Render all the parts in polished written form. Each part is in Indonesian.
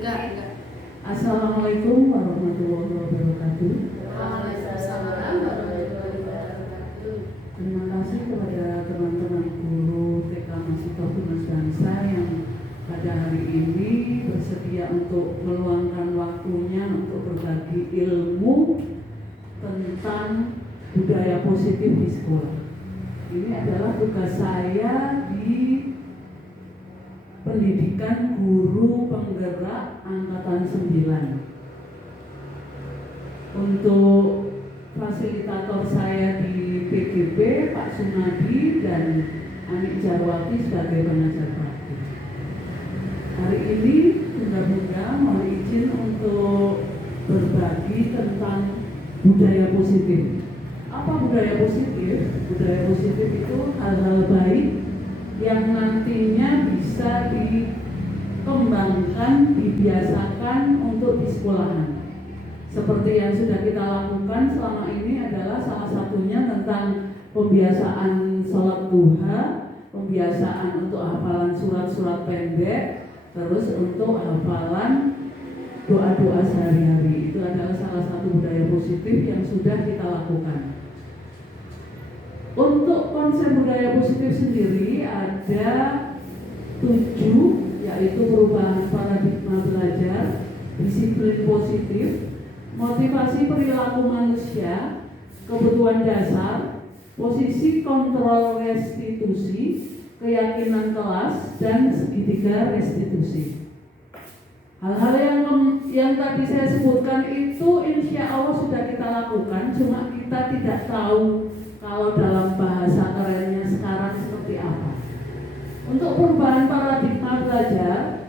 Enggak. Assalamualaikum warahmatullahi wabarakatuh. Waalaikumsalam warahmatullahi wabarakatuh. Terima kasih kepada teman-teman guru TK Masito Tunas Bangsa yang pada hari ini bersedia untuk meluangkan waktunya untuk berbagi ilmu tentang budaya positif di sekolah. Ini adalah tugas saya di pendidikan guru penggerak angkatan 9. Untuk fasilitator saya di PGB, Pak Sunadi dan Anik Jarwati sebagai pengajar praktik. Hari ini bunda-bunda mohon izin untuk berbagi tentang budaya positif. Apa budaya positif? Budaya positif itu hal-hal baik yang nantinya bisa dikembangkan, dibiasakan untuk di sekolahan. Seperti yang sudah kita lakukan selama ini adalah salah satunya tentang pembiasaan sholat duha, pembiasaan untuk hafalan surat-surat pendek, terus untuk hafalan doa-doa sehari-hari. Itu adalah salah satu budaya positif yang sudah kita lakukan. Untuk konsep budaya positif sendiri ada 7, yaitu perubahan paradigma belajar, disiplin positif, motivasi perilaku manusia, kebutuhan dasar, posisi kontrol restitusi, keyakinan kelas, dan segitiga restitusi. Hal-hal yang tadi saya sebutkan itu insya Allah sudah kita lakukan, cuma kita tidak tahu kalau dalam bahasa kerennya sekarang seperti apa. Untuk perubahan paradigma belajar,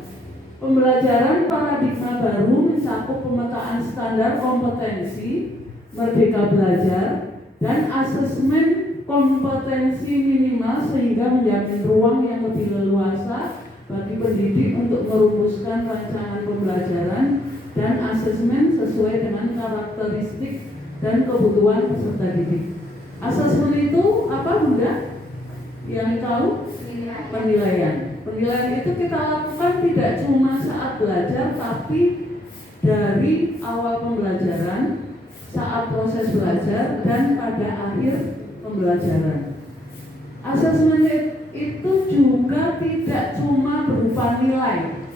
pembelajaran paradigma baru mencakup pemetaan standar kompetensi, merdeka belajar, dan asesmen kompetensi minimal sehingga menjamin ruang yang lebih leluasa bagi pendidik untuk merumuskan rancangan pembelajaran dan asesmen sesuai dengan karakteristik dan kebutuhan peserta didik. Asesmen itu apa, Bunda? Yang tahu? Penilaian. Penilaian itu kita lakukan tidak cuma saat belajar, tapi dari awal pembelajaran, saat proses belajar, dan pada akhir pembelajaran. Asesmen itu juga tidak cuma berupa nilai,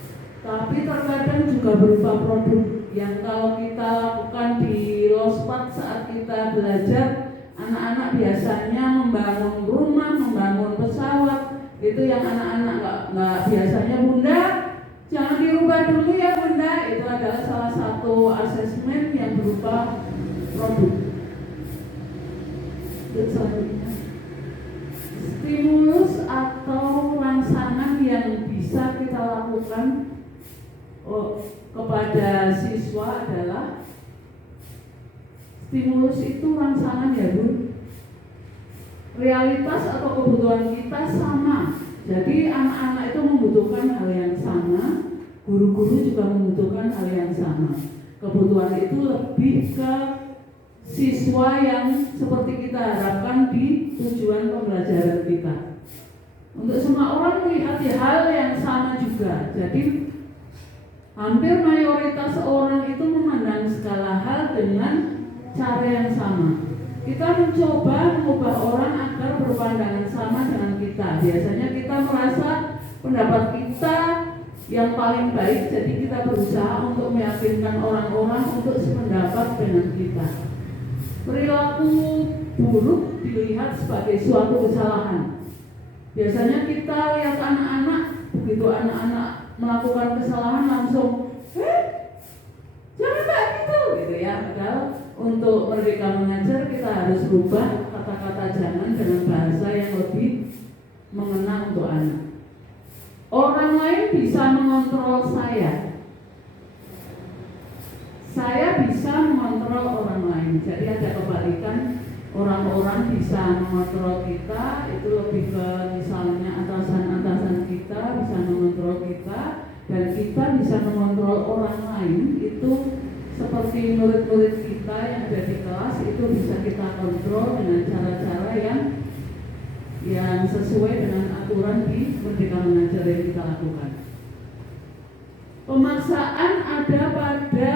tapi terkadang juga berupa produk yang kalau kita lakukan di LOSPAT saat kita belajar. Anak-anak biasanya membangun rumah, membangun pesawat. Itu yang anak-anak nggak biasanya, Bunda, jangan dirubah dulu ya Bunda. Itu adalah salah satu asesmen yang berupa produk. Selanjutnya, stimulus atau rangsangan yang bisa kita lakukan kepada siswa adalah stimulus itu rangsangan ya Bu. Realitas atau kebutuhan kita sama. Jadi anak-anak itu membutuhkan hal yang sama, guru-guru juga membutuhkan hal yang sama. Kebutuhan itu lebih ke siswa yang seperti kita harapkan di tujuan pembelajaran kita. Untuk semua orang melihat hal yang sama juga. Jadi hampir mayoritas orang itu memandang segala hal dengan cara yang sama. Kita mencoba mengubah orang agar berpandangan sama dengan kita. Biasanya kita merasa pendapat kita yang paling baik, jadi kita berusaha untuk meyakinkan orang-orang untuk sependapat dengan kita. Perilaku buruk dilihat sebagai suatu kesalahan. Biasanya kita lihat anak-anak, begitu anak-anak melakukan kesalahan langsung, jangan kayak gitu ya. Padahal untuk merdeka mengajar kita harus rubah kata-kata jangan dengan bahasa yang lebih mengena untuk anak. Orang lain bisa mengontrol saya. Saya bisa mengontrol orang lain. Jadi ada kebalikan, orang-orang bisa mengontrol kita, itu lebih ke misalnya atasan-atasan kita bisa mengontrol kita, dan kita bisa mengontrol orang lain. Itu seperti murid-murid kita yang ada di kelas, itu bisa kita kontrol dengan cara-cara yang sesuai dengan aturan di Merdeka Mengajar yang kita lakukan. Pemaksaan ada pada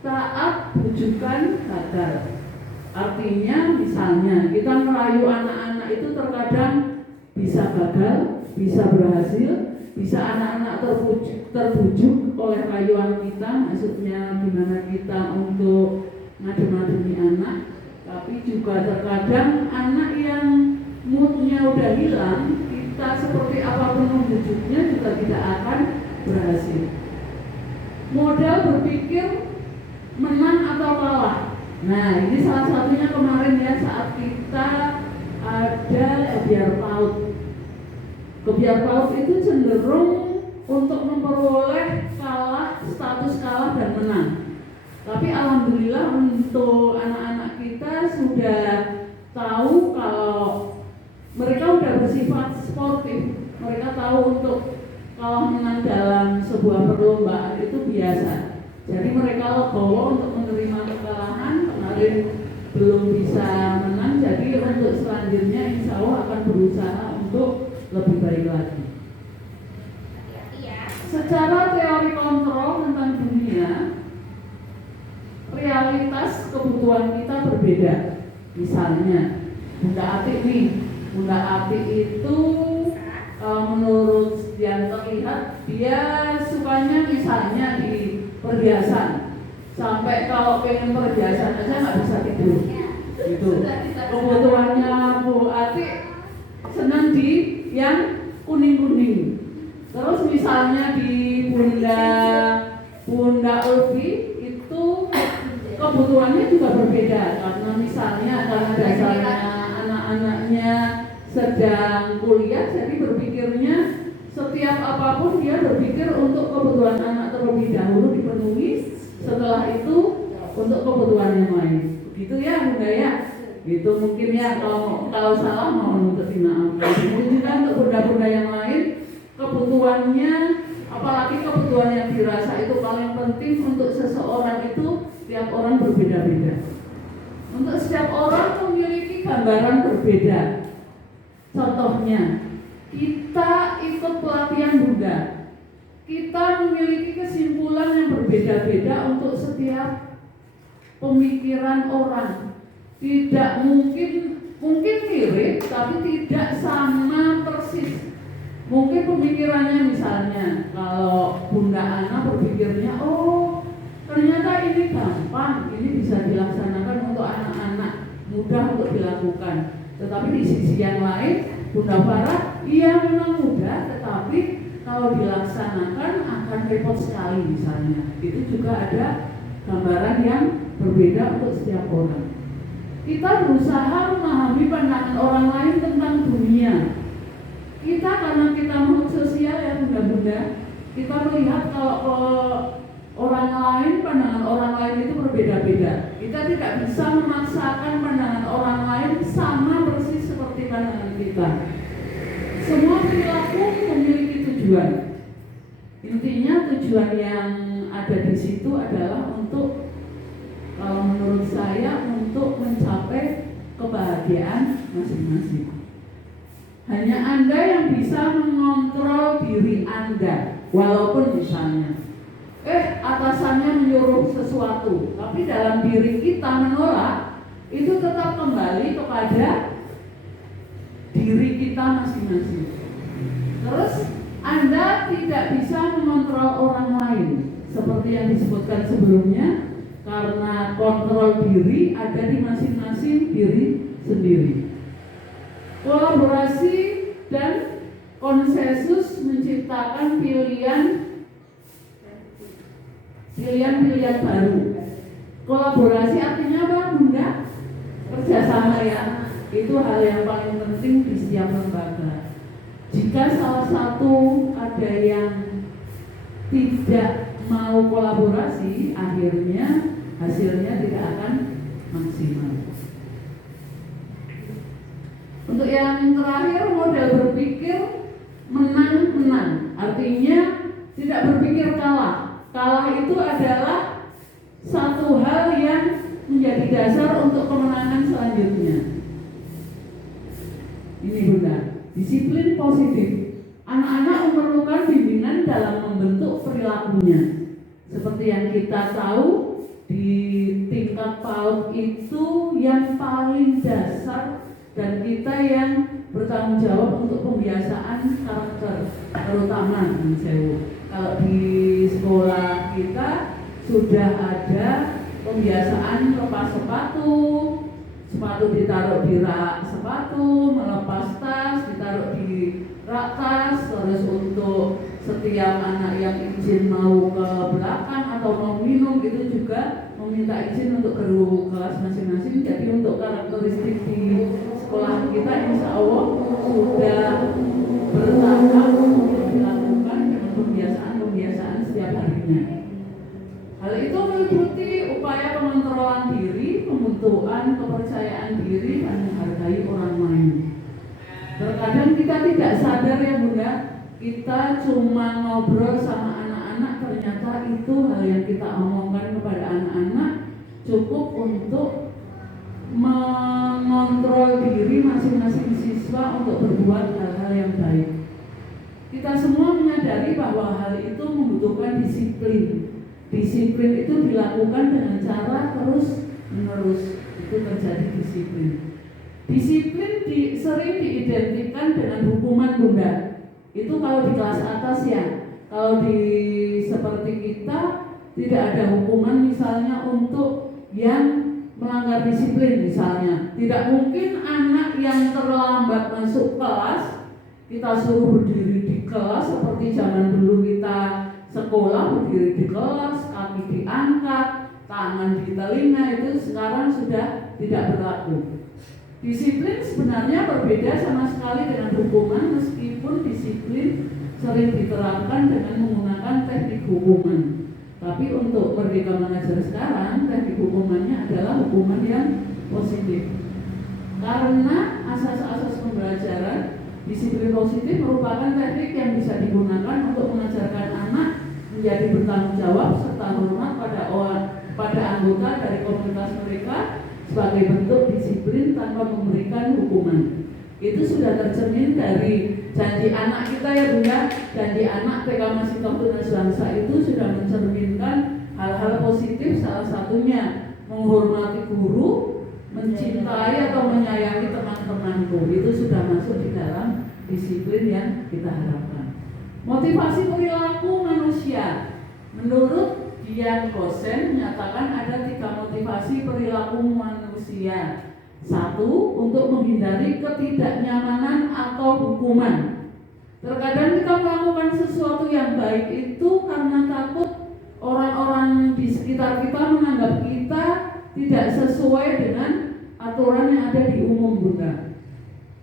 saat bujukan gagal. Artinya misalnya kita merayu anak-anak itu terkadang bisa gagal, bisa berhasil, bisa anak-anak terbujuk oleh rayuan kita. Maksudnya gimana kita untuk ngadu-ngaduni anak. Tapi juga terkadang anak yang moodnya udah hilang, kita seperti apapun membujuknya juga tidak akan berhasil. Modal berpikir menang atau kalah. Nah, ini salah satunya kemarin ya, saat kita ada kebiar paut. Kebiar paut itu cenderung untuk memperoleh status kalah dan menang. Tapi alhamdulillah untuk anak-anak kita sudah tahu kalau mereka sudah bersifat sportif. Mereka tahu untuk kalah menang dalam sebuah perlombaan itu biasa. Jadi mereka legowo untuk menerima kekalahan. Kemarin belum bisa menang, jadi untuk selanjutnya insya Allah akan berusaha untuk lebih baik lagi. Secara teori kontrol tentang dunia, realitas kebutuhan kita berbeda. Misalnya Bunda Atik nih, Bunda Atik itu menurut yang terlihat dia sukanya misalnya di perhiasan. Sampai kalau pengen perhiasan aja nggak bisa tidur. Gitu. Kebutuhannya Bu Atik senang di yang kuning-kuning. Terus misalnya di Bunda Ulfi itu kebutuhannya juga berbeda, karena misalnya karena dasarnya anak-anaknya sedang kuliah, jadi berpikirnya setiap apapun dia berpikir untuk kebutuhan anak terlebih dahulu dipenuhi, setelah itu untuk kebutuhan yang lain. Begitu ya Bunda ya? Gitu mungkin ya, kalau salah mau nutupi maaf. Mungkin juga untuk bunda-bunda yang lain kebutuhannya, apalagi kebutuhan yang dirasa itu paling penting untuk seseorang itu tiap orang berbeda-beda. Untuk setiap orang memiliki gambaran berbeda. Contohnya, kita ikut pelatihan Bunda, kita memiliki kesimpulan yang berbeda-beda untuk setiap pemikiran orang. Tidak mungkin mirip, tapi tidak sama persis. Mungkin pemikirannya misalnya, kalau Bunda Ana berpikirnya, oh ternyata ini gampang, ini bisa dilaksanakan untuk anak-anak, mudah untuk dilakukan. Tetapi di sisi yang lain, Bunda Farah, iya memang mudah, tetapi kalau dilaksanakan akan repot sekali misalnya. Itu juga ada gambaran yang berbeda untuk setiap orang. Kita berusaha memahami pandangan orang lain tentang dunia. Kita karena kita makhluk sosial ya bunda-bunda, kita melihat kalau orang lain, pandangan orang lain itu berbeda-beda. Kita tidak bisa memaksakan pandangan orang lain sama persis seperti pandangan kita. Semua perilaku memiliki tujuan. Intinya tujuan yang ada di situ adalah untuk, kalau menurut saya, untuk mencapai kebahagiaan masing-masing. Hanya Anda yang bisa mengontrol diri Anda. Walaupun misalnya atasannya menyuruh sesuatu, tapi dalam diri kita menolak, itu tetap kembali kepada diri kita masing-masing. Terus Anda tidak bisa mengontrol orang lain, seperti yang disebutkan sebelumnya, karena kontrol diri ada di masing-masing diri sendiri. Kolaborasi dan konsensus menciptakan pilihan baru. Kolaborasi artinya apa Bunda? Kerjasama ya. Itu hal yang paling penting di setiap lembaga. Jika salah satu ada yang tidak mau kolaborasi, akhirnya hasilnya tidak akan maksimal. Untuk yang terakhir, model berpikir menang-menang. Artinya tidak berpikir kalah. Kalah itu adalah satu hal yang menjadi dasar untuk kemenangan selanjutnya. Ini Bunda, disiplin positif. Anak-anak memerlukan bimbingan dalam membentuk perilakunya. Seperti yang kita tahu, di tingkat PAUD itu yang paling dasar dan kita yang bertanggung jawab untuk pembiasaan karakter, terutama kalau di sekolah kita sudah ada pembiasaan lepas sepatu ditaruh di rak sepatu, melepas tas ditaruh di rak tas, terus untuk setiap anak yang izin mau ke belakang atau mau minum itu juga meminta izin untuk ke kelas masing-masing. Jadi untuk karakteristik di sekolah kita insya Allah sudah bertahap untuk dilakukan dengan pembiasaan setiap harinya. Hal itu meliputi upaya pengontrolan diri, pembentukan kepercayaan diri, dan menghargai orang lain. Terkadang kita tidak sadar ya Bunda, kita cuma ngobrol sama anak-anak, ternyata itu hal yang kita omongkan kepada anak-anak cukup untuk mengontrol diri masing-masing siswa untuk berbuat hal-hal yang baik. Kita semua menyadari bahwa hal itu membutuhkan disiplin. Disiplin itu dilakukan dengan cara terus-menerus, itu terjadi disiplin. Disiplin sering diidentikan dengan hukuman Bunda. Itu kalau di kelas atas ya. Kalau di seperti kita tidak ada hukuman misalnya untuk yang melanggar disiplin misalnya. Tidak mungkin anak yang terlambat masuk kelas kita suruh berdiri di kelas seperti zaman dulu kita sekolah berdiri di kelas, kaki diangkat, tangan di telinga, itu sekarang sudah tidak berlaku. Disiplin sebenarnya berbeda sama sekali dengan hukuman, meskipun disiplin sering diterapkan dengan menggunakan teknik hukuman. Tapi untuk Merdeka Mengajar sekarang, teknik hukumannya adalah hukuman yang positif. Karena asas-asas pembelajaran, disiplin positif merupakan teknik yang bisa digunakan untuk mengajarkan anak menjadi bertanggung jawab serta hormat pada anggota dari komunitas mereka sebagai bentuk disiplin tanpa memberikan hukuman. Itu sudah tercermin dari janji anak kita ya Bunda. Janji anak TK Masjid Tunas Bangsa itu sudah mencerminkan hal-hal positif, salah satunya menghormati guru, mencintai atau menyayangi teman-temanku. Itu sudah masuk di dalam disiplin yang kita harapkan. Motivasi perilaku manusia. Menurut Dian Gosen menyatakan ada 3 motivasi perilaku manusia. 1, untuk menghindari ketidaknyamanan atau hukuman. Terkadang kita melakukan sesuatu yang baik itu karena takut orang-orang di sekitar kita menganggap kita tidak sesuai dengan aturan yang ada di umum Bunda.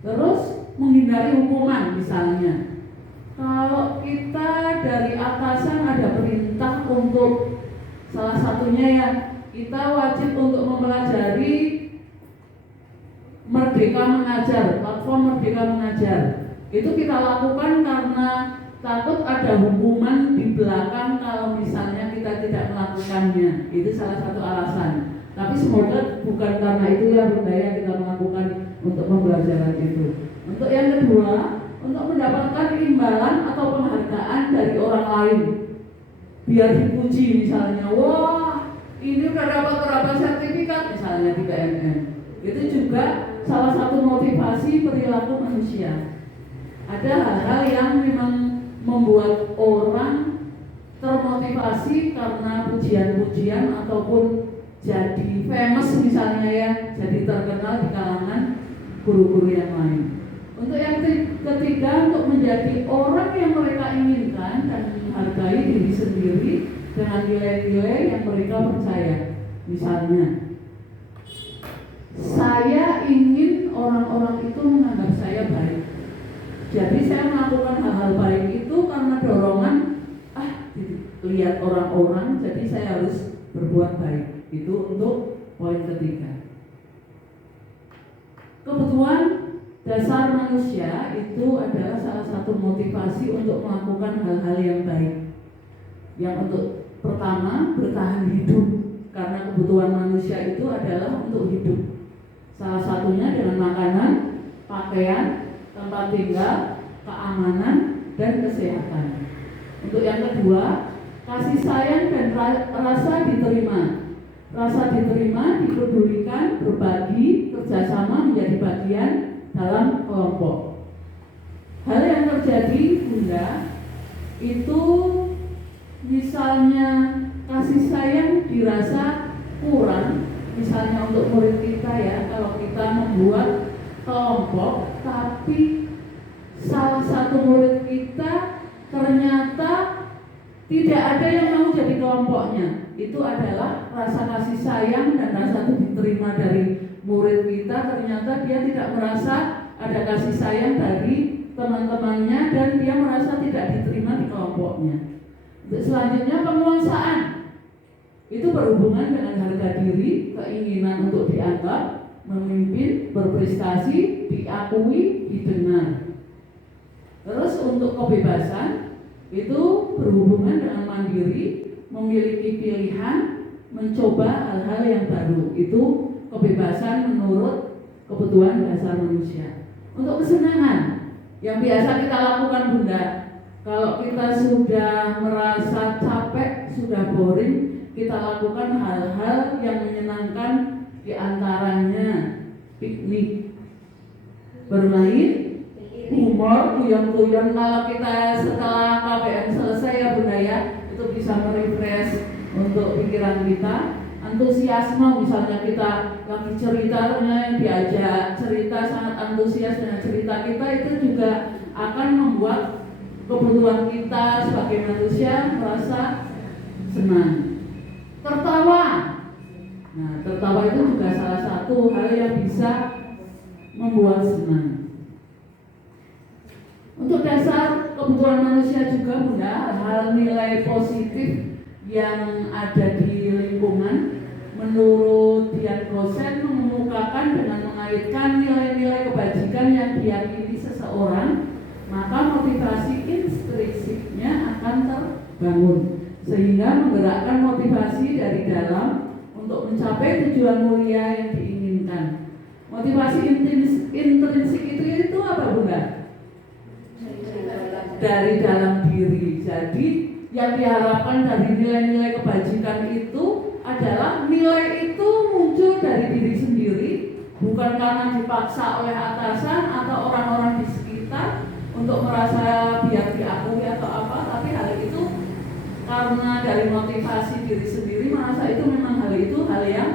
Terus menghindari hukuman misalnya. Kalau kita dari atasan ada perintah untuk salah satunya ya, kita wajib untuk mempelajari Merdeka Mengajar, platform Merdeka Mengajar. Itu kita lakukan karena takut ada hukuman di belakang kalau misalnya kita tidak melakukannya. Itu salah satu alasan. Tapi semoga bukan karena itu ya Bunda ya kita melakukan untuk pembelajaran itu. Untuk yang kedua, untuk mendapatkan imbalan atau penghargaan dari orang lain, biar dipuji misalnya, wah ini udah dapat berapa sertifikat misalnya di BNN. Itu juga salah satu motivasi perilaku manusia. Ada hal-hal yang memang membuat orang termotivasi karena pujian-pujian ataupun jadi famous misalnya ya, jadi terkenal di kalangan guru-guru yang lain. Untuk yang ketiga, untuk menjadi orang yang mereka inginkan dan menghargai diri sendiri dengan nilai-nilai yang mereka percaya. Misalnya, saya ingin orang-orang itu menganggap saya baik. Jadi saya melakukan hal-hal baik itu karena dorongan, lihat orang-orang, jadi saya harus berbuat baik. Itu untuk poin ketiga. Kebutuhan dasar manusia itu adalah salah satu motivasi untuk melakukan hal-hal yang baik. Yang untuk pertama, bertahan hidup, karena kebutuhan manusia itu adalah untuk hidup. Salah satunya dengan makanan, pakaian, tempat tinggal, keamanan, dan kesehatan. Untuk yang kedua, kasih sayang dan rasa diterima. Rasa diterima, dipedulikan, berbagi, kerjasama menjadi bagian dalam kelompok. Hal yang terjadi, Bunda, itu misalnya kasih sayang dirasa kurang, misalnya untuk murid kita ya, kalau kita membuat kelompok, tapi salah satu murid kita ternyata tidak ada yang mau jadi kelompoknya. Itu adalah rasa kasih sayang dan rasa diterima dari murid kita. Ternyata dia tidak merasa ada kasih sayang dari teman-temannya dan dia merasa tidak diterima di kelompoknya. Selanjutnya, penguasaan. Itu berhubungan dengan harga diri, keinginan untuk dianggap, memimpin, berprestasi, diakui, didengar. Terus untuk kebebasan, itu berhubungan dengan mandiri, memiliki pilihan, mencoba hal-hal yang baru. Itu kebebasan menurut kebutuhan dasar manusia. Untuk kesenangan, yang biasa kita lakukan, Bunda, kalau kita sudah merasa capek, sudah boring, kita lakukan hal-hal yang menyenangkan, diantaranya piknik, bermain, humor, guyon-guyon. Kalau kita setelah KBM selesai ya Bunda ya, itu bisa merefresh untuk pikiran kita. Antusiasme, misalnya kita lagi ceritanya yang diajak cerita sangat antusias dengan cerita kita, itu juga akan membuat kebutuhan kita sebagai manusia merasa senang. Tertawa. Nah, tertawa itu juga salah satu hal yang bisa membuat senang. Untuk dasar kebutuhan manusia juga, Bunda, hal nilai positif yang ada di lingkungan, menurut Dian Gosen mengemukakan dengan mengaitkan nilai-nilai kebajikan yang diyakini seseorang, maka motivasi intrinsiknya akan terbangun, sehingga menggerakkan motivasi dari dalam untuk mencapai tujuan mulia yang diinginkan. Motivasi intrinsik itu apa, Bunda? Dari dalam diri. Jadi yang diharapkan dari nilai-nilai kebajikan itu adalah nilai itu muncul dari diri sendiri, bukan karena dipaksa oleh atasan atau orang-orang di sekitar untuk merasa biar diakui atau apa, tapi hal itu karena dari motivasi diri sendiri, merasa itu memang hal itu hal yang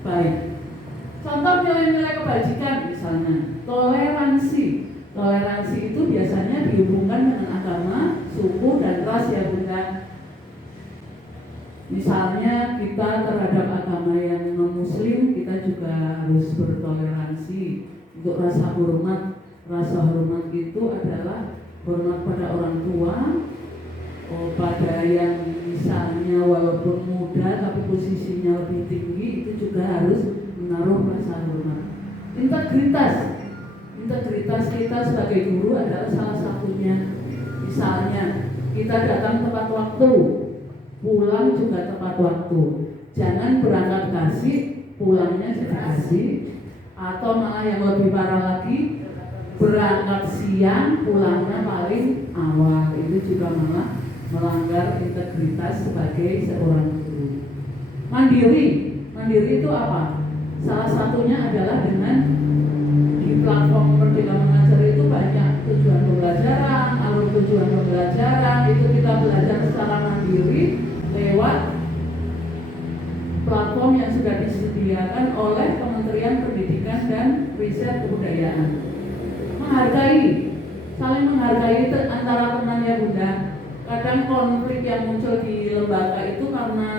baik. Contoh nilai-nilai kebajikan, misalnya toleransi. Toleransi itu biasanya dihubungkan dengan agama, suku, dan ras ya Bunda. Misalnya kita terhadap agama yang non-muslim, kita juga harus bertoleransi. Untuk rasa hormat itu adalah hormat pada orang tua, pada yang misalnya walaupun muda tapi posisinya lebih tinggi, itu juga harus menaruh rasa hormat. Integritas kita sebagai guru adalah salah satunya. Misalnya kita datang tepat waktu, pulang juga tepat waktu. Jangan berangkat kasih, pulangnya jadi kasih. Atau malah yang lebih parah lagi, berangkat siang, pulangnya paling awal. Itu juga malah melanggar integritas sebagai seorang guru. Mandiri itu apa? Salah satunya adalah dengan di platform Merdeka Mengajar itu banyak tujuan pembelajaran, alur tujuan pembelajaran, itu kita belajar secara mandiri lewat platform yang sudah disediakan oleh Kementerian Pendidikan dan Riset Kebudayaan. Saling menghargai itu antara teman ya Bunda. Kadang konflik yang muncul di lembaga itu karena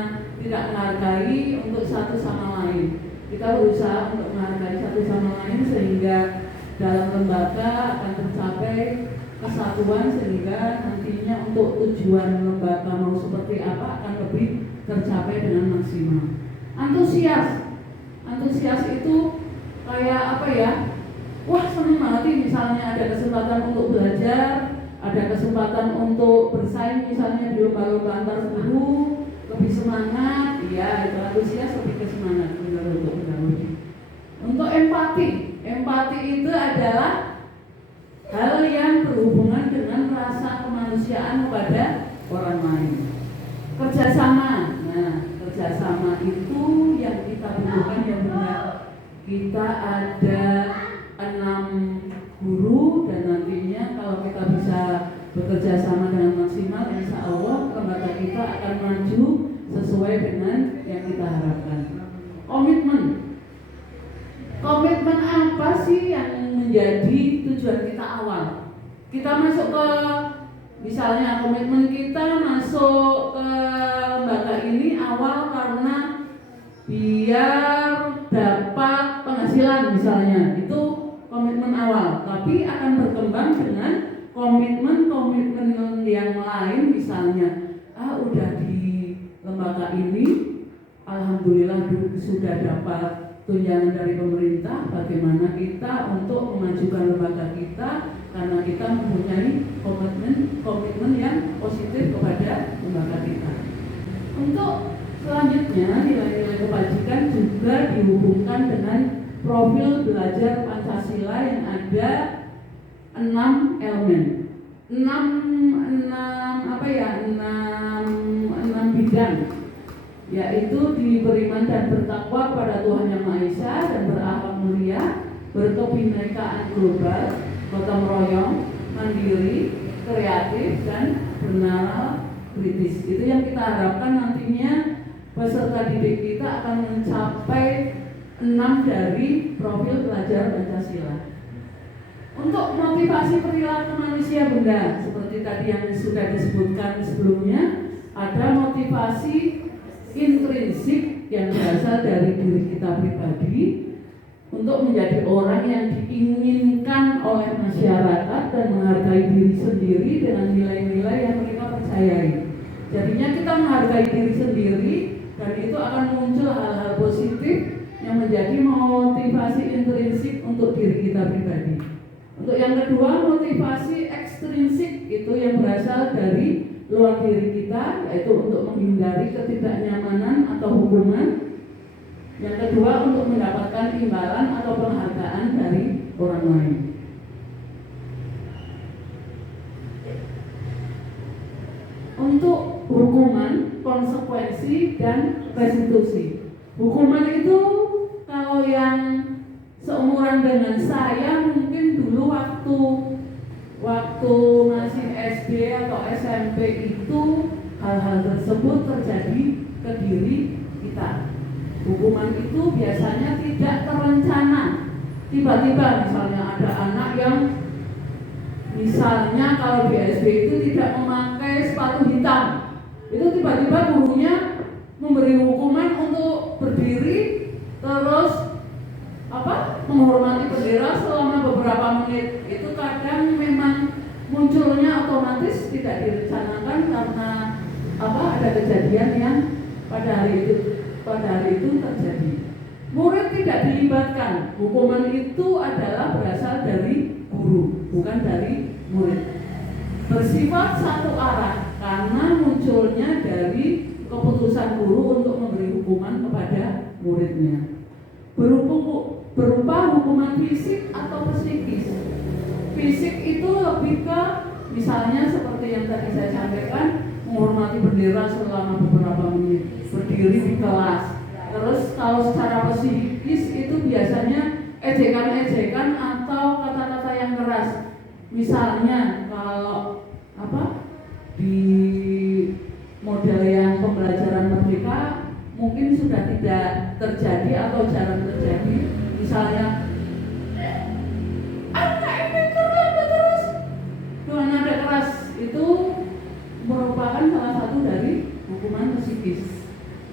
tidak menghargai untuk satu sama lain. Kita berusaha untuk menghargai satu sama lain sehingga dalam lembaga akan tercapai kesatuan, sehingga nantinya untuk tujuan lembaga mau seperti apa akan lebih tercapai dengan maksimal. Antusias itu kayak apa ya? Wah, senang banget misalnya ada kesempatan untuk belajar, ada kesempatan untuk bersaing misalnya di lomba-lomba antar guru, lebih semangat, ya itu antusias, lebih ke semangat untuk mendahului. Untuk empati itu adalah hal yang berhubungan dengan rasa kemanusiaan kepada orang lain. Kerjasama, nah kerjasama itu yang kita butuhkan yang benar. Kita ada 6 guru dan nantinya kalau kita bisa bekerja sama dengan maksimal, insya Allah lembaga kita akan maju sesuai dengan yang kita harapkan. Komitmen apa sih yang menjadi tujuan kita awal? Kita masuk ke, misalnya komitmen kita masuk ke lembaga ini awal karena biar dapat penghasilan misalnya, itu komitmen awal. Tapi akan berkembang dengan komitmen yang lain, misalnya udah di lembaga ini alhamdulillah sudah dapat tunjangan dari pemerintah, bagaimana kita untuk memajukan lembaga kita karena kita mempunyai komitmen yang positif kepada lembaga kita. Untuk selanjutnya nilai-nilai kebajikan juga dihubungkan dengan profil belajar Pancasila yang ada 6 elemen, 6 bidang, yaitu beriman dan bertakwa pada Tuhan Yang Maha Esa dan berakhlak mulia, berkebinekaan global, gotong royong, mandiri, kreatif, dan bernalar kritis. Itu yang kita harapkan nantinya peserta didik kita akan mencapai 6 dari profil belajar Pancasila. Untuk motivasi perilaku manusia benda, seperti tadi yang sudah disebutkan sebelumnya, ada motivasi intrinsik yang berasal dari diri kita pribadi untuk menjadi orang yang diinginkan oleh masyarakat dan menghargai diri sendiri dengan nilai-nilai yang mereka percayai. Jadinya kita menghargai diri sendiri dan itu akan muncul hal-hal positif yang menjadi motivasi intrinsik untuk diri kita pribadi. Untuk yang kedua, motivasi ekstrinsik itu yang berasal dari luar diri kita, yaitu untuk menghindari ketidaknyamanan atau hukuman. Yang kedua, untuk mendapatkan imbalan atau penghargaan dari orang lain. Untuk hukuman, konsekuensi, dan restitusi. Hukuman itu kalau yang seumuran dengan saya mungkin dulu waktu masih SD atau SMP itu hal-hal tersebut terjadi ke diri kita. Hukuman itu biasanya tidak terencana. Tiba-tiba misalnya ada anak yang misalnya kalau di SD itu tidak memakai sepatu hitam, itu tiba-tiba gurunya memberi hukuman untuk berdiri terus menghormati bendera selama beberapa menit. Itu kadang memang munculnya otomatis tidak direncanakan karena ada kejadian yang pada hari itu terjadi. Murid tidak dilibatkan. Hukuman itu adalah berasal dari guru, bukan dari murid. Bersifat satu arah karena munculnya dari keputusan guru untuk memberi hukuman kepada muridnya. Berupa hukuman fisik atau psikis. Fisik itu lebih ke misalnya seperti yang tadi saya sampaikan, menghormati bendera selama beberapa menit, berdiri di kelas. Terus kalau secara psikis itu biasanya ejekan-ejekan atau kata-kata yang keras. Misalnya kalau di model yang pembelajaran merdeka mungkin sudah tidak terjadi atau jarang terjadi. Misalnya terus dengan nada keras itu merupakan salah satu dari hukuman psikis.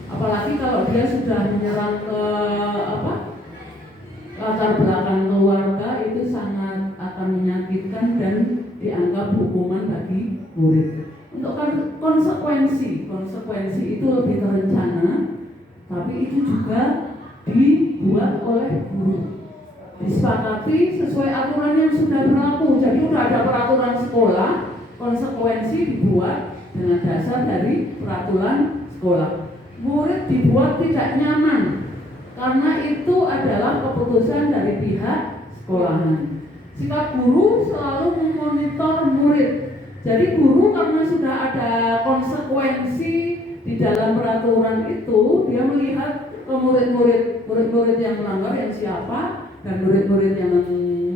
Apalagi kalau dia sudah menyerang ke latar belakang keluarga, itu sangat akan menyakitkan dan dianggap hukuman bagi murid. Untuk konsekuensi itu lebih terencana, tapi itu juga dibuat oleh guru. Disepakati sesuai aturan yang sudah berlaku. Jadi sudah ada peraturan sekolah, konsekuensi dibuat dengan dasar dari peraturan sekolah. Murid dibuat tidak nyaman karena itu adalah keputusan dari pihak sekolahan. Sikap guru selalu memonitor murid Jadi guru karena sudah ada konsekuensi di dalam peraturan itu, dia melihat ke murid-murid yang melanggar yang siapa, dan murid-murid yang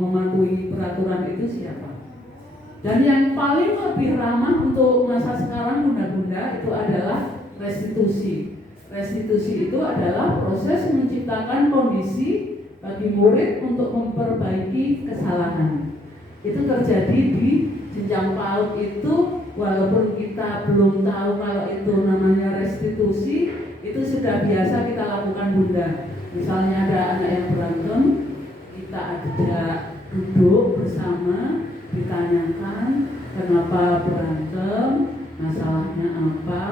mematuhi peraturan itu siapa. Dan yang paling lebih ramah untuk masa sekarang bunda-bunda itu adalah restitusi. Restitusi itu adalah proses menciptakan kondisi bagi murid untuk memperbaiki kesalahan. Itu terjadi di jenjang PAUD itu, walaupun kita belum tahu kalau itu namanya restitusi, itu sudah biasa kita lakukan bunda. Misalnya ada anak yang berantem, kita ajak duduk bersama, ditanyakan kenapa berantem, masalahnya apa,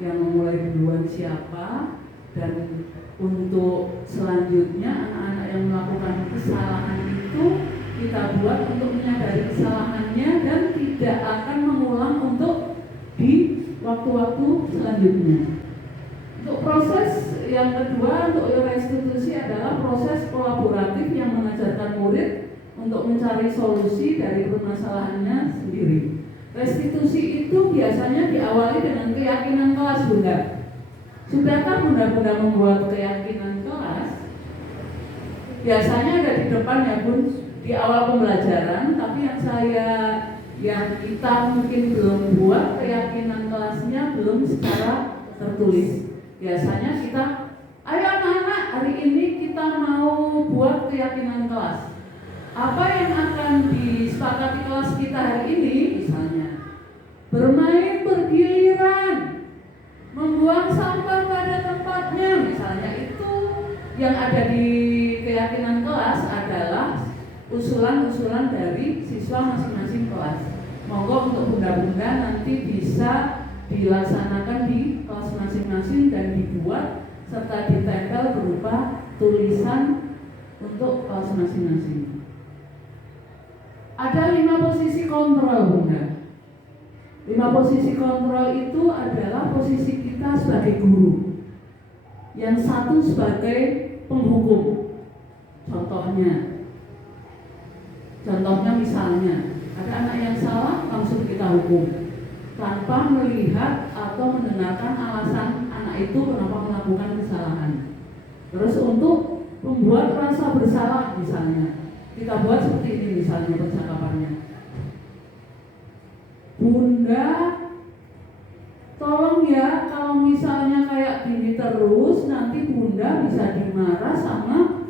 yang memulai duluan siapa, dan untuk selanjutnya anak-anak yang melakukan kesalahan itu kita buat untuk menyadari kesalahannya dan tidak akan mengulang untuk di waktu-waktu selanjutnya. Untuk proses yang kedua untuk restitusi adalah proses kolaboratif yang mengajarkan murid untuk mencari solusi dari permasalahannya sendiri. Restitusi itu biasanya diawali dengan keyakinan kelas bunda. Sudahkah bunda-bunda membuat keyakinan kelas? Biasanya ada di depan ya bun, di awal pembelajaran, tapi yang kita mungkin belum buat keyakinan kelasnya belum secara tertulis. Biasanya kita, ayo anak-anak, hari ini kita mau buat keyakinan kelas. Apa yang akan disepakati kelas kita hari ini? Misalnya, bermain bergiliran, membuang sampah pada tempatnya. Misalnya itu yang ada di keyakinan kelas adalah usulan-usulan dari siswa masing-masing kelas. Monggo untuk bunda-bunda nanti bisa dilaksanakan di kelas masing-masing dan dibuat serta ditempel berupa tulisan untuk kelas masing-masing. Ada 5 posisi kontrol bunda. 5 posisi kontrol itu adalah posisi kita sebagai guru, yang satu sebagai penghukum. Contohnya misalnya ada anak yang salah, langsung kita hukum tanpa melihat atau mendengarkan alasan anak itu kenapa melakukan kesalahan. Terus untuk membuat rasa bersalah misalnya, kita buat seperti ini misalnya percakapannya. Bunda, tolong ya kalau misalnya kayak gini terus nanti bunda bisa dimarah sama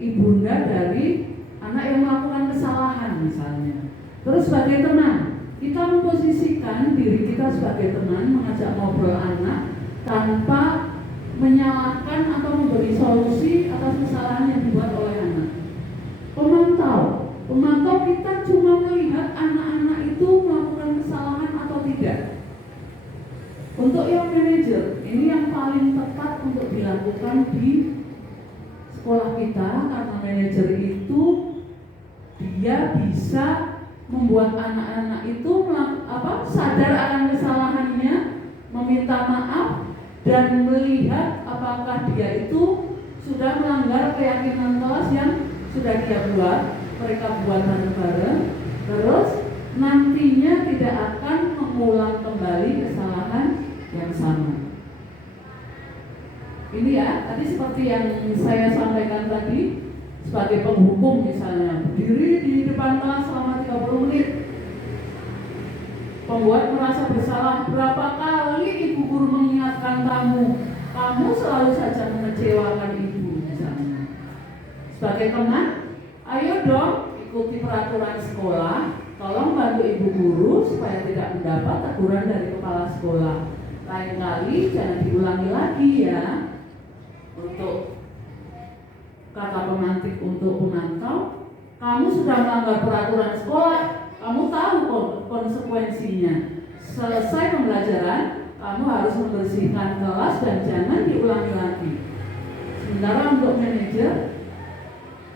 ibunda dari anak yang melakukan kesalahan misalnya. Terus sebagai teman, kita memposisikan diri kita sebagai teman, mengajak ngobrol anak tanpa menyalahkan atau memberi solusi atas kesalahan yang dibuat oleh anak. Pemantau kita cuma melihat anak-anak itu melakukan kesalahan atau tidak. Untuk yang manajer, ini yang paling tepat untuk dilakukan di sekolah kita, karena manajer itu dia bisa membuat anak-anak itu sadar akan kesalahannya, meminta maaf, dan melihat apakah dia itu sudah melanggar keyakinan kelas yang sudah dia buat, mereka buat bareng-bareng, terus nantinya tidak akan mengulang kembali kesalahan yang sama. Ini ya, tadi seperti yang saya sampaikan tadi, sebagai penghukum misalnya, berdiri di depan kelas selama 30 menit. Pembuat merasa bersalah, berapa kali ibu guru mengingatkan kamu selalu saja mengecewakan ibu misalnya. Sebagai teman, ayo dong ikuti peraturan sekolah, tolong bantu ibu guru supaya tidak mendapat teguran dari kepala sekolah. Lain kali jangan diulangi lagi ya. Untuk kata pemantik untuk pemantau, kamu sudah melanggar peraturan sekolah, kamu tahu konsekuensinya. Selesai pembelajaran, kamu harus membersihkan kelas dan jangan diulangi lagi. Sementara untuk manajer,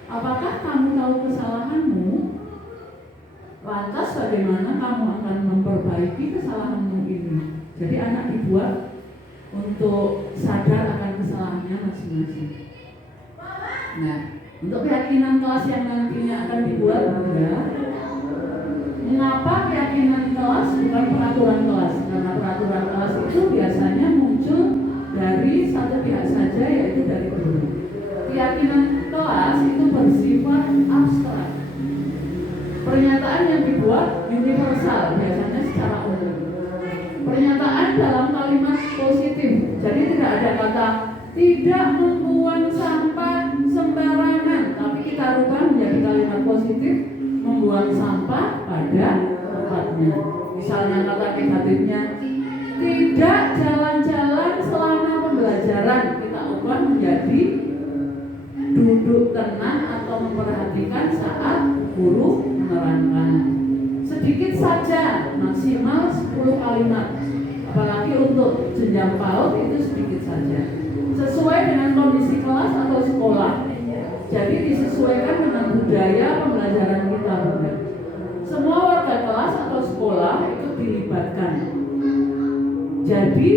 apakah kamu tahu kesalahanmu? Lantas bagaimana kamu akan memperbaiki kesalahanmu ini? Jadi anak dibuat untuk sadar akan kesalahannya masing-masing. Nah, untuk keyakinan kelas yang nantinya akan dibuat juga, mengapa keyakinan kelas kelas bukan peraturan kelas, karena peraturan kelas itu biasanya muncul dari satu pihak saja, yaitu dari guru. Keyakinan kelas itu bersifat abstrak, pernyataan yang dibuat universal, biasanya secara umum. Pernyataan dalam kalimat positif, jadi tidak ada kata tidak membuang sampah sembarangan, tapi kita rubah menjadi kalimat positif, membuang sampah pada tempatnya. Misalnya kata negatifnya tidak jalan-jalan selama pembelajaran, kita ubah menjadi duduk tenang atau memperhatikan saat guru menerangkan. Sedikit saja, maksimal 10 kalimat, apalagi untuk jenjang PAUD itu sedikit saja, sesuai dengan kondisi kelas atau sekolah. Jadi disesuaikan dengan budaya pembelajaran kita, Bunda. Semua warga kelas atau sekolah itu dilibatkan. Jadi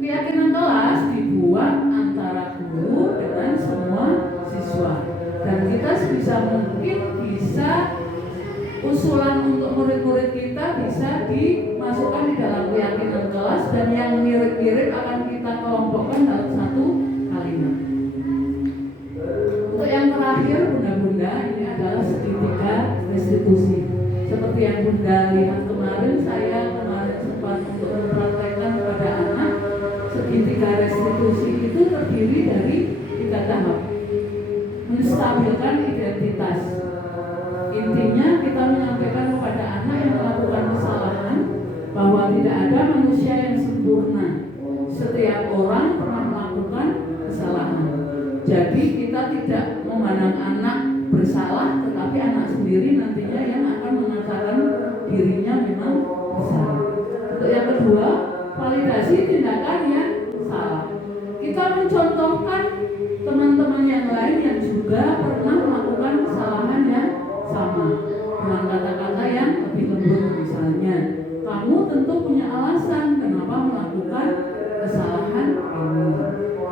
keyakinan kelas dibuat antara guru dengan semua siswa, dan kita sebisa mungkin bisa usulan untuk murid-murid kita bisa dimasukkan di dalam keyakinan kelas, dan yang mirip-mirip akan kita kelompokkan dalam satu kalimat. Untuk yang terakhir, Bunda-bunda, ini adalah segitiga restitusi. Seperti yang Bunda lihat kemarin, saya kemarin sempat untuk mempraktekkan kepada anak. Segitiga restitusi itu terdiri dari 3 tahap. Menstabilkan identitas. Intinya kita menyampaikan kepada anak yang melakukan kesalahan bahwa tidak ada manusia yang sempurna. Setiap orang pernah melakukan kesalahan. Jadi kita tidak memandang anak bersalah, tetapi anak sendiri nantinya yang akan mengatakan dirinya memang bersalah. Untuk yang kedua, validasi tindakan yang salah. Kita mencontohkan teman-teman yang lain yang juga pernah melakukan kesalahan yang sama dengan kata-kata yang lebih lembut. Misalnya, kamu tentu punya alasan kenapa melakukan kesalahan ini.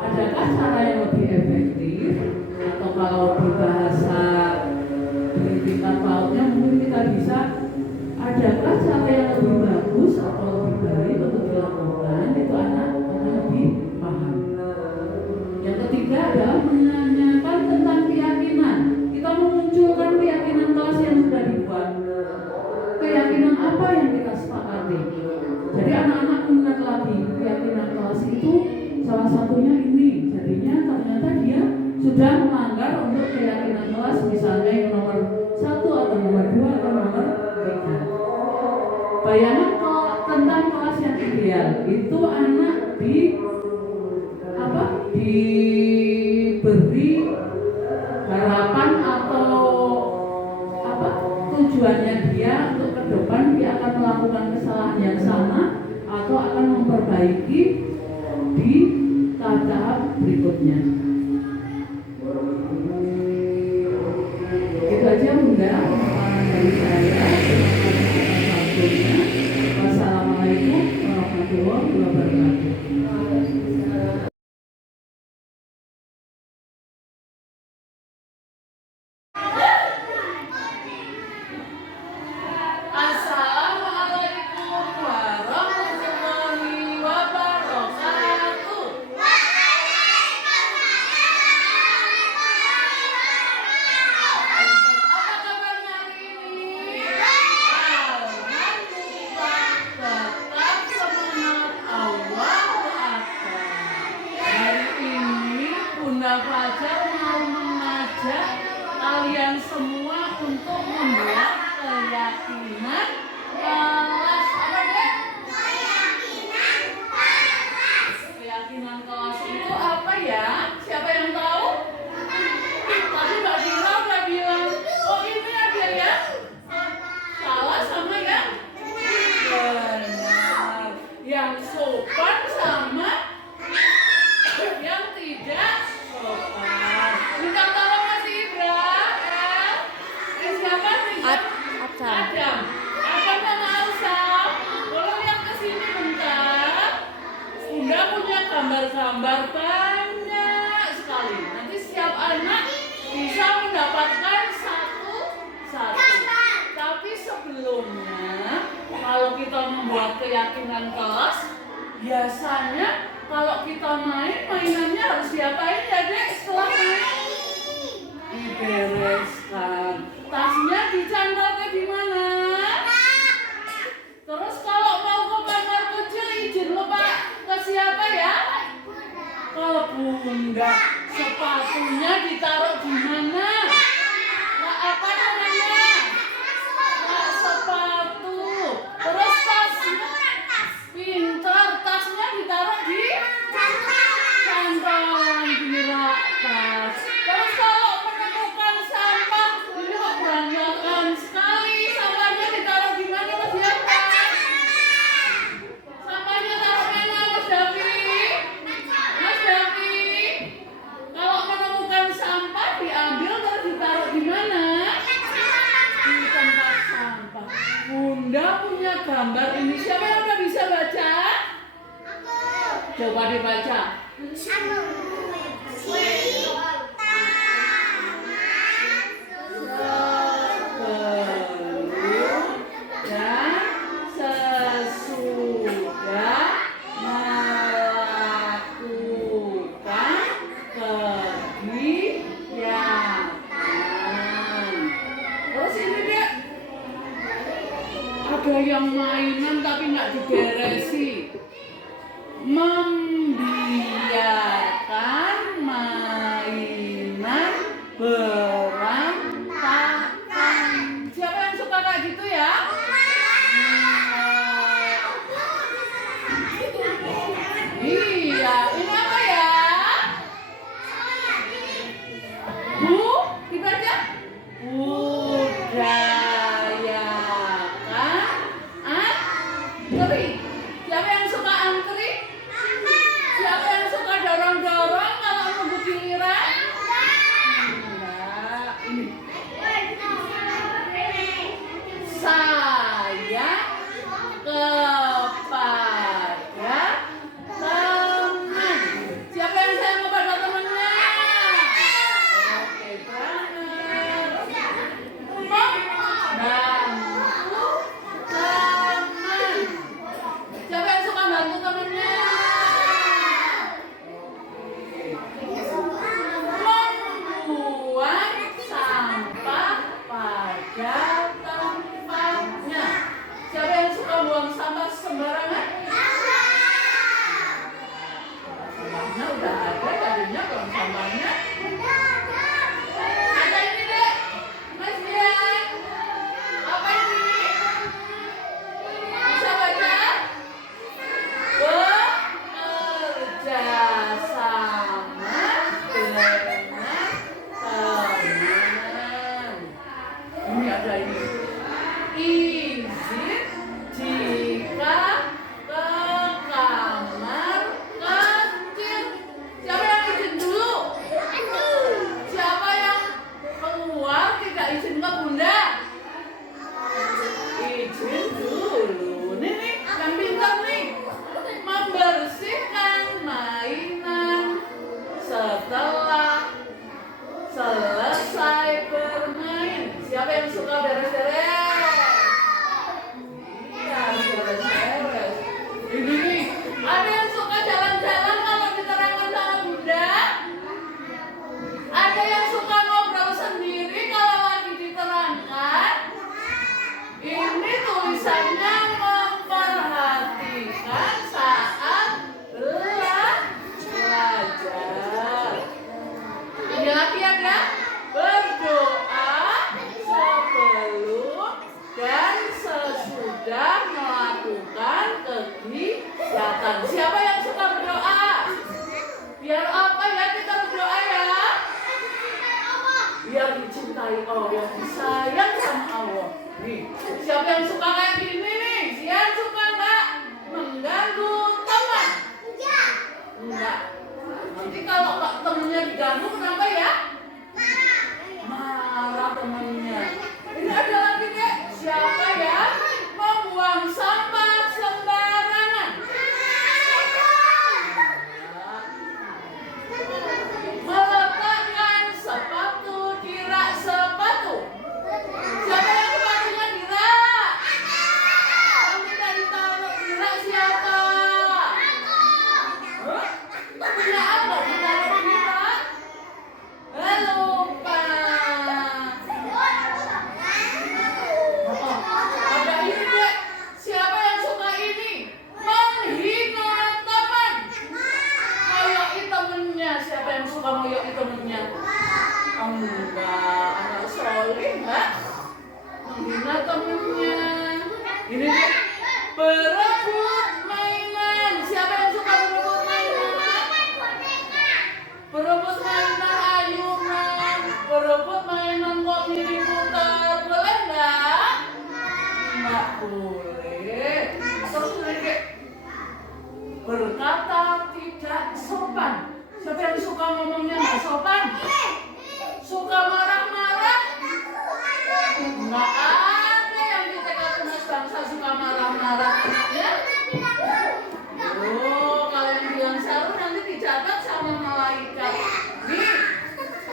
Adakah cara yang lebih efektif, atau kalau di bahasa di tingkat PAUD-nya mungkin kita bisa, adakah cara yang lebih bagus atau lebih baik untuk dilakukan? Itu anak lebih paham. Yang ketiga adalah menanyakan tentang keyakinan. Kita memunculkan keyakinan kelas yang sudah dibuat. Keyakinan apa yang kita sepakati? Jadi anak-anak mengingat lagi, keyakinan kelas itu salah satunya ini. Jadinya ternyata dia sudah melanggar untuk keyakinan kelas, misalnya yang nomor 1 atau nomor 2 atau nomor 3. Bayangan tentang kelas yang ideal itu anak diberi harapan atau tujuannya dia untuk ke depan dia akan melakukan kesalahan yang sama atau akan memperbaiki di tahap berikutnya. Itu aja Bunda pemaparan dari saya. Wassalamualaikum warahmatullahi wabarakatuh. Kalian semua untuk membuat keyakinan kelas. Apa deh? Keyakinan kelas itu apa ya? Siapa yang tahu? Tadi Mbak Dira udah bilang, oh ini ada ya? Salah sama yang benar. Yang sopan sama yang tidak sopan. Minta tolong Mas Ibra. Siapa nih? Adam. Adam sama Alsa. Boleh lihat ke sini bentar. Bunda punya gambar-gambar banyak sekali. Nanti setiap anak bisa mendapatkan satu. Tapi sebelumnya, kalau keyakinan kelas, biasanya kalau kita mainannya harus diapain ya dek setelah main? Dibereskan. Tasnya dicantol ke di mana? Terus kalau mau ke kamar kecil izin lo Pak ke siapa ya? Ke bunda. Sepatunya ditaruh di mana? Nah, apa namanya? Nah, sepatu. Terus tasnya, pintar, tasnya ditaruh di cantolan di rak tas. Terus kalau menemukan sampah, ini kok berantakan sekali. Sampahnya ditaruh di mana Mas Siapa? Sampahnya taruh mana Mas Davi? Mas Davi, kalau menemukan sampah diambil terus ditaruh di mana? Di tempat sampah. Bunda punya gambar ini. Siapa yang udah bisa baca? Coba dibaca. Ada yang mainan tapi nggak diberesi. Membiarkan mainan berantakan. Siapa yang suka kayak gitu ya? Iya, ini apa ya? Bu, dibaca? Antri. Siapa yang suka antri? Siapa yang suka dorong-dorong kalau nunggu giliran? Enggak. Ini. Saya kepada teman. Siapa yang sayang kepada temannya? Oke banget. Membantu teman. Siapa yang suka bantu temannya? Membuang sampah pada tempatnya. Siapa yang suka buang sampah sembarangan? Sampahnya udah ada, tadinya buang sampahnya. Ada ini dek, Mas Dian. Apa ini? Bisa baca? Bekerja sama dengan teman. Ini ada ini. Izin jika ke kamar kecil. Siapa yang izin dulu? Siapa yang keluar tidak izin ke bunda? Izin dulu. Nih, yang pintar nih. Membersihkan mainan setelah selesai bermain. Siapa yang suka beres-beres? Iya, beres-beres. Ini nih, ada yang suka jalan-jalan kalau diterangkan sama bunda? Ada yang suka ngobrol sendiri kalau lagi diterangkan? Ini tulisannya memperhatikan saat belajar. Ini lagi ada berdoa sebelum dan sesudah melakukan kegiatan. Siapa yang suka berdoa? Biar apa ya kita berdoa ya? Biar dicintai Allah, disayang sama Allah. Nih, siapa yang suka kayak gini nih? Siapa suka nggak mengganggu teman? Enggak. Nanti kalau temennya diganggu kenapa ya? Marah temennya. Ini ada lagi deh. Siapa ya? Membuang sampah sembarangan. Meletakkan sepatu di rak sepatu. Siapa yang sepatunya di rak? Kalau tidak ditaruh di rak Mana temennya? Ini nih. Berebut mainan. Siapa yang suka berebut mainan? Berebut mainan ayunan. Berebut mainan kopi diputar. Boleh nggak? Nggak boleh. Terus kayak berkata tidak sopan. Siapa yang suka ngomongnya nggak sopan? Suka marah-marah? Nggak ada yang di TK Tunas Bangsa suka marah-marah, ya? Oh, kalau yang bilang saru nanti dicatat sama malaikat. Nih,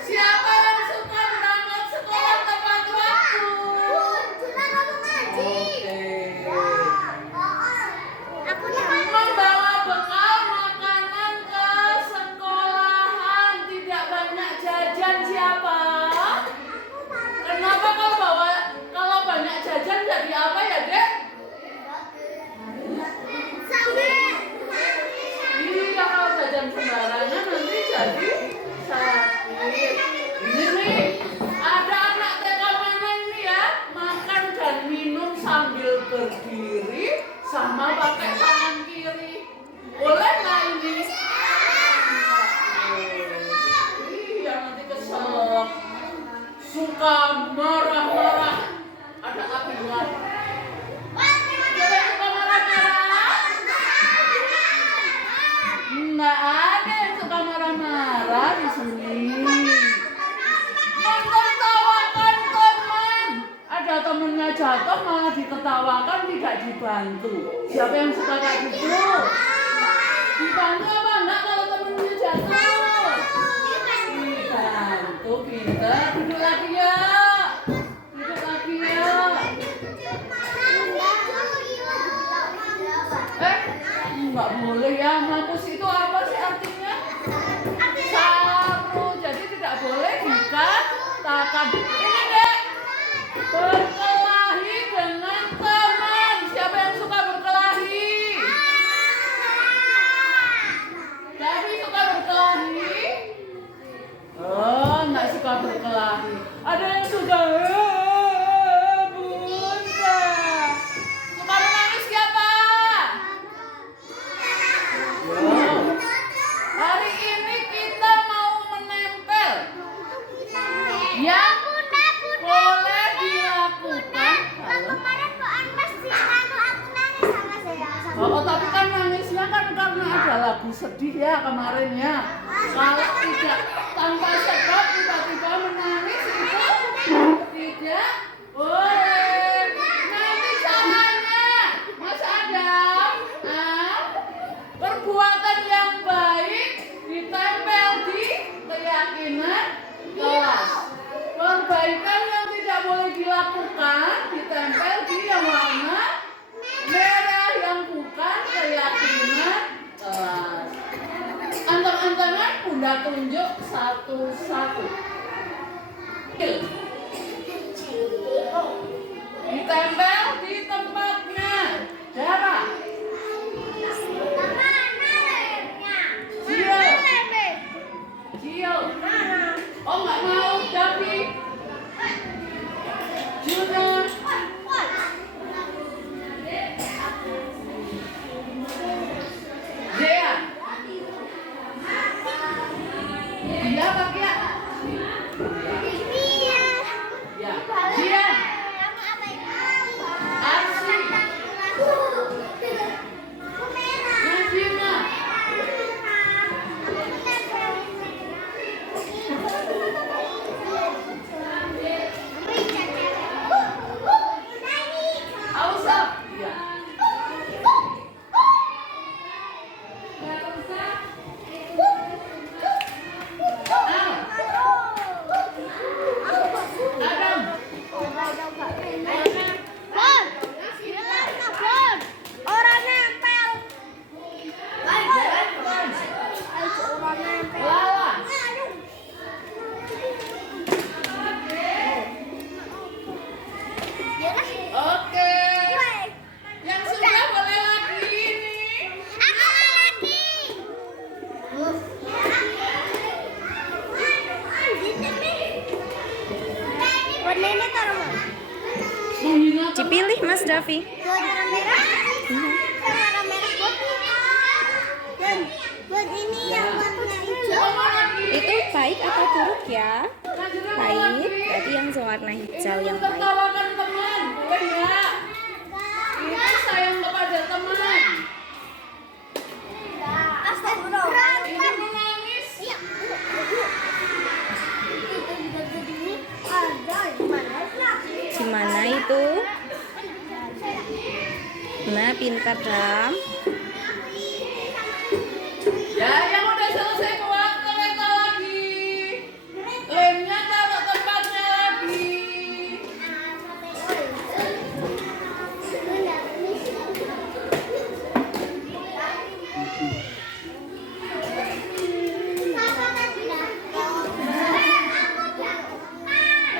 siapa yang suka berangkat sekolah tepat waktu? Membawa bekal makanan ke sekolahan, tidak banyak jajan siapa? Kenapa kalau banyak jajan jadi apa ya, Dek? Iya, kalau jajan sembarangan nanti jadi sakit. Ini nih, ada anak TK mana ini ya? Makan dan minum sambil berdiri sama pakai tangan kiri. Boleh nggak ini? Iya, nanti kesel. Suka marah-marah. Ada apinya. Suka marah-marah? Nggak ada yang suka marah-marah di sini. Menertawakan teman. Ada temennya jatuh malah diketawakan, tidak dibantu. Siapa yang suka kayak gitu? Dibantu apa enggak kalau temennya jatuh? Dibantu, pintar. Duduk lagi ya. Duduk lagi ya. Nggak boleh ya. Mampus itu apa sih artinya? Saru. Jadi tidak boleh dikatakan. Ini Dek. Berkelahi dengan teman. Siapa yang suka berkelahi? Devi suka berkelahi? Oh, nggak suka berkelahi. Ada yang suka Bunda. Suka menangis siapa? Oh. Hari ini kita mau menempel. Yang boleh dilakukan. Oh, tapi kan nangisnya kan karena ada lagu sedih ya kemarin ya. Kalau tidak tanpa sebab tiba-tiba menangis itu tidak boleh. Nanti caranya, Mas Adam, perbuatan yang baik ditempel di keyakinan kelas. Perbaikan yang tidak boleh dilakukan ditempel di yang warna merah yang bukan keyakinan kelas. Anteng-antengan Bunda tunjuk satu-satu. Dipilih Mas Davi. Warna merah. Warna merah buat ini yang warna hijau. Itu baik atau buruk ya? Baik, berarti yang warna hijau yang baik. Tertawakan teman, boleh ya? Ini sayang kepada teman. Astagfirullah. Ini menangis. Iya. Ada di mana? Di mana itu? Nah, pintar Dam. Ya, yang udah selesai buat kereta lagi. Lemnya taruh tempatnya lagi.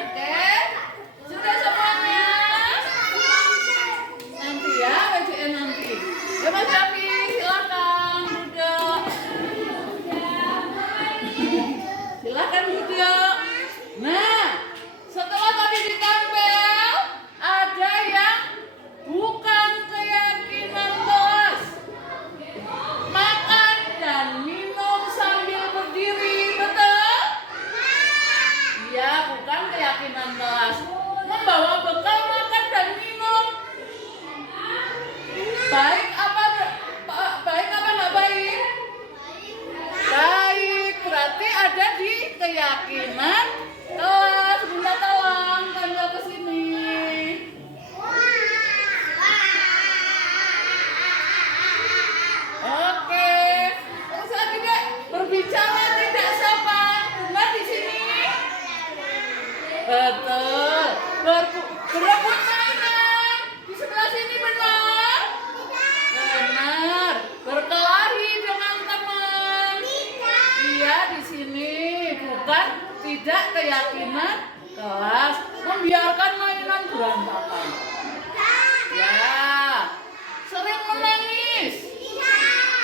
Oke, sudah semuanya. Nanti ya, WCN nanti. Ya Mas Davi, silakan duduk. Silakan duduk. Nah, setelah tadi ditempel, ada yang bukan keyakinan kelas. Makan dan minum sambil berdiri, betul? Iya, bukan keyakinan kelas. Membawa bekal makan dan minum. Baik apa nggak baik? Baik, berarti ada di keyakinan kelas. Bunda tolong tempel ke sini. Oke, terus lagi dek, berbicara tidak sopan. Bunda di sini. Betul. Berebut mainan. Di sebelah sini benar. Benar. Berkelahi dengan teman. Iya di sini. Bukan tidak keyakinan kelas. Membiarkan mainan berantakan. Ya. Sering menangis.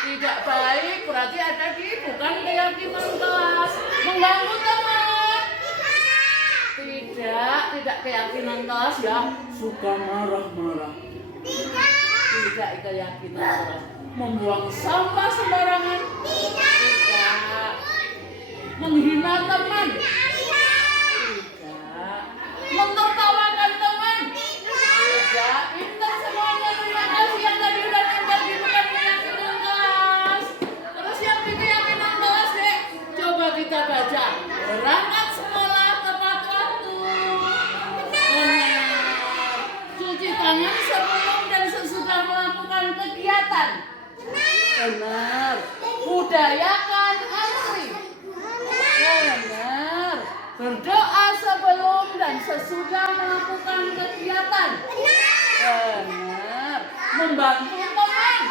Tidak baik. Berarti ada di bukan keyakinan kelas. Mengganggu teman. Tidak keyakinan kelas ya. Suka marah-marah. Tidak keyakinan kelas. Membuang sampah sembarangan. Tidak. Menghina teman. Tidak. Mentertawakan teman. Tidak. Pintar semuanya. Terima kasih yang tadi udah nempel di bukan keyakinan kelas. Terus yang di keyakinan kelas deh. Coba kita baca. Berangkat sekolah tepat waktu. Benar. Cuci tangan sebelum dan sesudah melakukan kegiatan. Benar. Budayakan antri. Benar. Berdoa sebelum dan sesudah melakukan kegiatan. Benar. Membantu teman.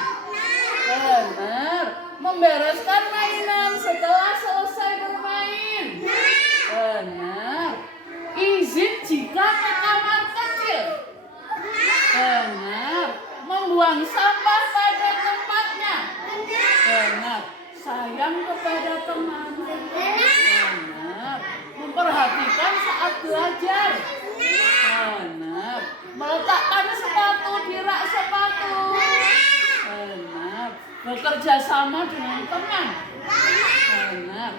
Benar. Membereskan mainan setelah selesai bermain. Benar. Izin jika ke kamar kecil. Benar. Membuang sampah pada tempatnya. Benar. Sayang kepada teman. Benar. Memperhatikan saat belajar. Benar. Meletakkan sepatu di rak sepatu. Benar. Bekerja sama dengan teman. Benar.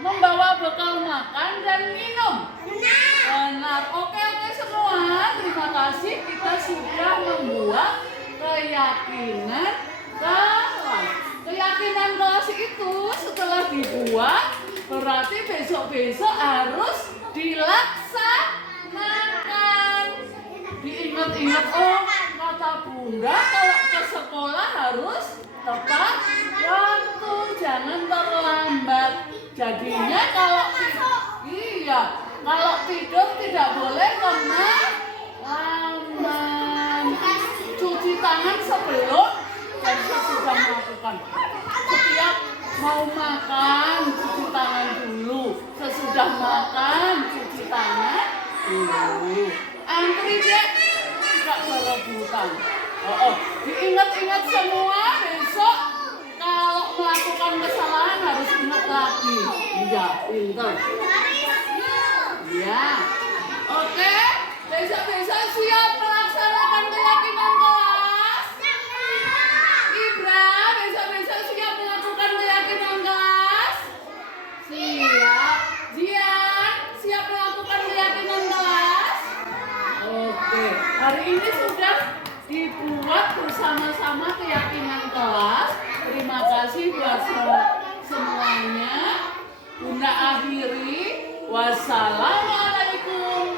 Membawa bekal makan dan minum. Benar. Oke semua. Terima kasih. Kita sudah membuat keyakinan kelas. Keyakinan kelas itu setelah dibuat berarti besok-besok harus dilaksanakan. Diingat-ingat, oh kata Bunda kalau ke sekolah harus tepat waktu, jangan terlambat. Jadinya kalau tidur tidak boleh lamban. Cuci tangan sebelum dan sesudah melakukan. Setiap mau makan cuci tangan dulu, sesudah makan cuci tangan dulu. Antri deh, tidak berebutan. Diingat-ingat semua besok kalau melakukan kesalahan harus ingat lagi. Iya, pintar. Ya, oke. Besok-besok siap melaksanakan Hari ini sudah dibuat bersama-sama keyakinan kelas. Terima kasih buat semuanya. Bunda akhiri. Wassalamualaikum